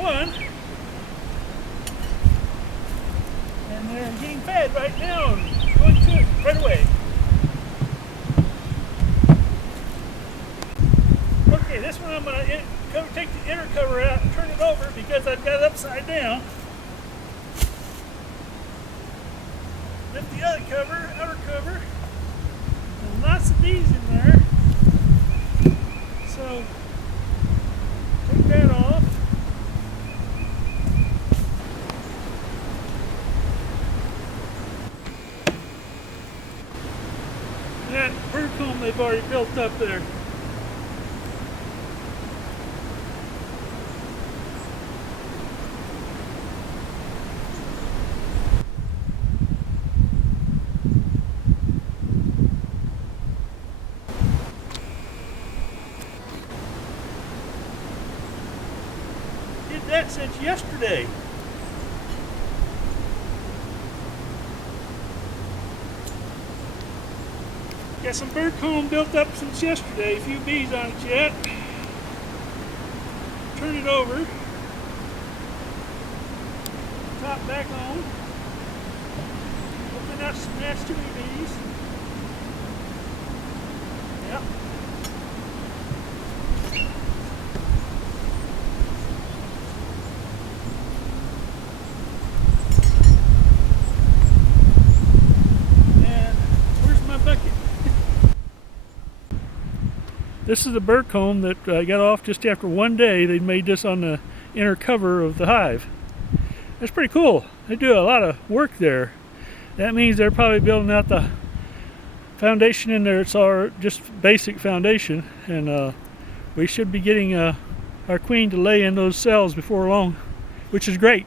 one. And they're getting fed right now and going to it right away. Okay, this one I'm going to take the inner cover out and turn it over because I've got it upside down. Lift the other cover, outer cover. There's lots of bees in there. So, take that off. That bird comb they've already built up there. Did that since yesterday. Got some bird comb built up since yesterday, a few bees on it yet. Turn it over. Top back on. Hopefully not smash too many bees. Yep. This is the bird comb that I got off just after one day. They made this on the inner cover of the hive. That's pretty cool. They do a lot of work there. That means they're probably building out the foundation in there. It's our just basic foundation, and we should be getting our queen to lay in those cells before long, which is great.